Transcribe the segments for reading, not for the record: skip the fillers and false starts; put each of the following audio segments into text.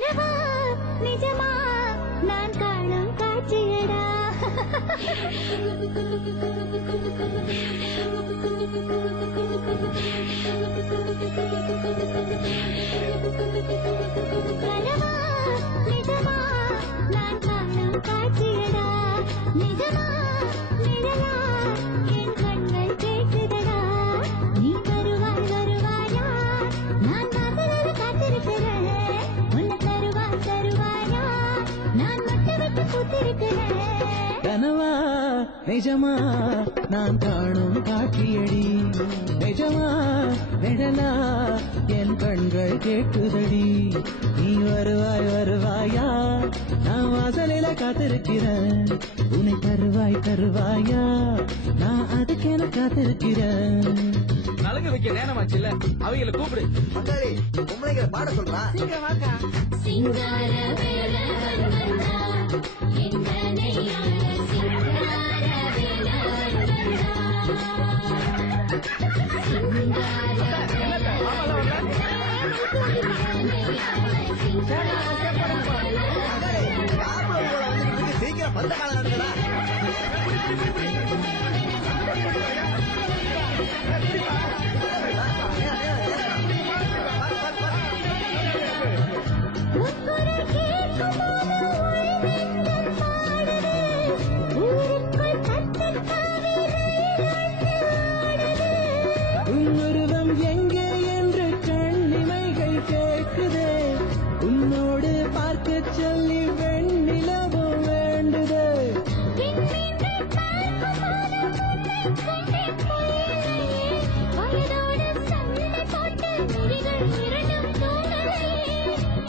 கனவா நிஜமா நான் காணும் காட்சியடா கனவா நிஜமா நான் காணும் காட்சியடா நிஜமா நிழலா என் கண்கள் கேட்குதடா நீ வருவாய் வருவாயா நான் வாசலில் காத்திருக்கிறேன் உன்னை தருவாய் தருவாயா நான் மட்டு விட்டு பூத்திருக்கிறேன் கனவா நிஜமா நான் காணும் காட்சியடி நிஜமா நிழலா என் கண்கள் கேட்குதடி நீ வருவாய் வருவாயா நான் வாசலில காத்திருக்கிறேன் உன்னை தருவாய் தருவாயா நான் அதுக்கென காத்திருக்கிறேன் நலங்கு வைக்க நேரமாச்சுல்ல அவங்களை கூப்பிடு மங்காளி பொம்பளைங்களை பாட சொல்றா சீக்கிரம் வாக்கா சிங்கார வேலை வந்தா எங்கனையான சிங்கார வேலை வந்தா சீக்கிரம் பந்த காலம் நடந்ததா உன்னுருவம் எங்கே என்று கண்ணிமைகள் கேட்குதே உன்னோடு பார்க்க சொல்லி வெண்ணிலவும் வேண்டுதே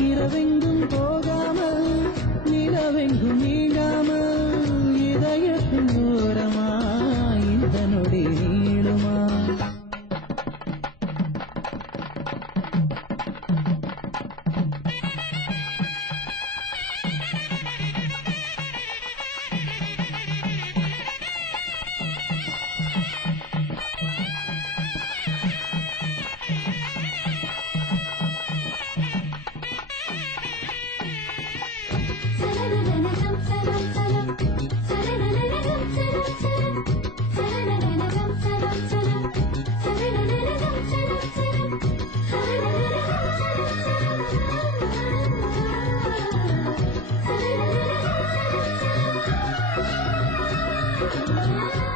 இரவெங்கும் போகாமல் நிலவெங்கும் நீங்காமல் இதயத்தின் ஓரமா இந்த நொடி நீளுமா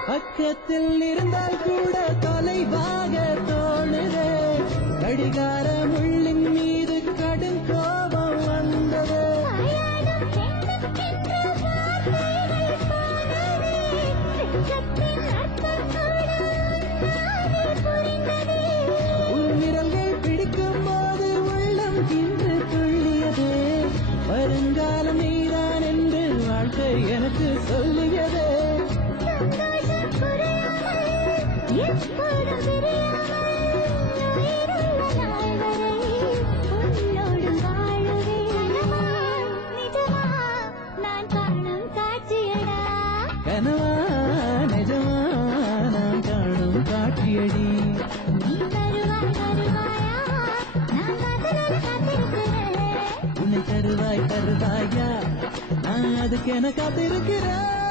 பக்கத்தில் இருந்தால் கூட தொலைவாக தோணுதே கடிகார முள்ளின் மீது கடும் கோபம் வந்தது உன்னிரல்கள் பிடிக்கும் போது உள்ளம் இன்று துள்ளியது வருங்காலம் நீதான் என்று வாழ்க்கை எனக்கு சொல்லியது கனவா நிஜமா நான் காணும் காட்சியடி உன்னை தருவாய் தருவாயா நான் அதுக்கென காத்திருக்கிறேன்